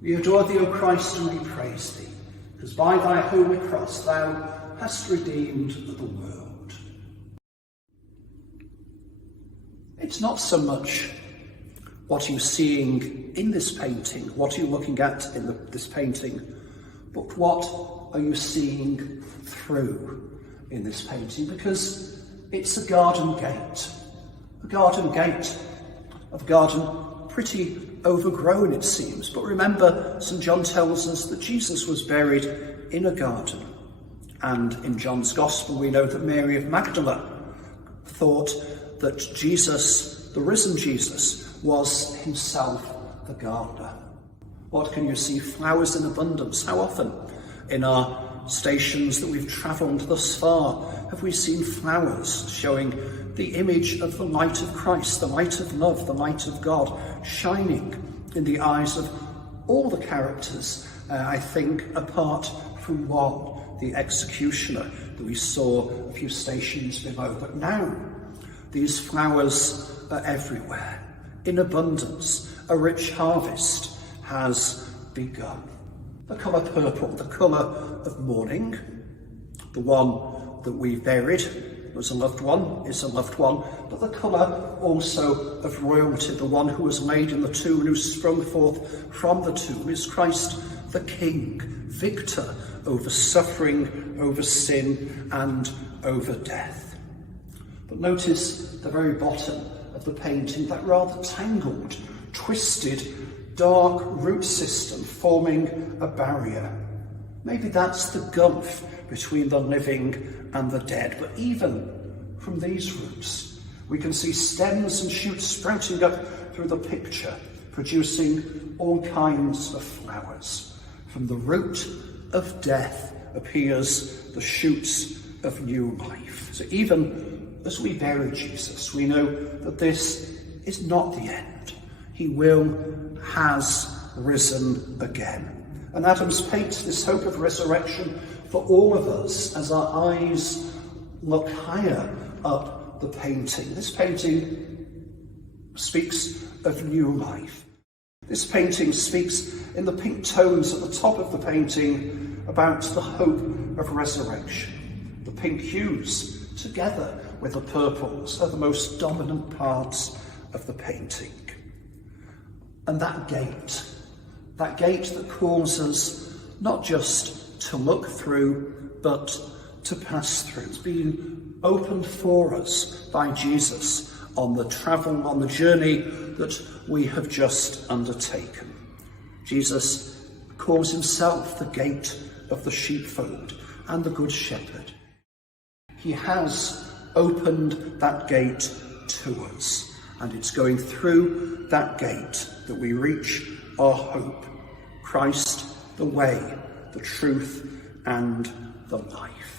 We adore thee, O Christ, and we praise thee, because by thy holy cross thou hast redeemed the world. It's not so much what you're seeing in this painting, what you're looking at in this painting, but what are you seeing through in this painting? Because it's a garden gate of a garden pretty overgrown, it seems. But remember, St. John tells us that Jesus was buried in a garden. And in John's Gospel, we know that Mary of Magdala thought that Jesus, the risen Jesus, was himself the gardener. What can you see? Flowers in abundance. How often in our stations that we've travelled thus far have we seen flowers showing the image of the light of Christ, the light of love, the light of God, shining in the eyes of all the characters, I think, apart from one, the executioner that we saw a few stations below. But now, these flowers are everywhere, in abundance. A rich harvest has begun. The colour purple, the colour of mourning, the one that we buried was a loved one, is a loved one, but the colour also of royalty, the one who was laid in the tomb and who sprung forth from the tomb, is Christ the King, victor over suffering, over sin and over death. But notice the very bottom of the painting, that rather tangled, twisted, dark root system forming a barrier. Maybe that's the gulf between the living and the dead. But even from these roots, we can see stems and shoots sprouting up through the picture, producing all kinds of flowers. From the root of death appears the shoots of new life. So even as we bury Jesus, we know that this is not the end. He has risen again. And Adams paints this hope of resurrection for all of us as our eyes look higher up the painting. This painting speaks of new life. This painting speaks in the pink tones at the top of the painting about the hope of resurrection. The pink hues, together with the purples, are the most dominant parts of the painting. And that gate that calls us not just to look through, but to pass through. It's been opened for us by Jesus on the travel, on the journey that we have just undertaken. Jesus calls himself the gate of the sheepfold and the good shepherd. He has opened that gate to us, and it's going through that gate that we reach our hope, Christ, the way, the truth, and the life.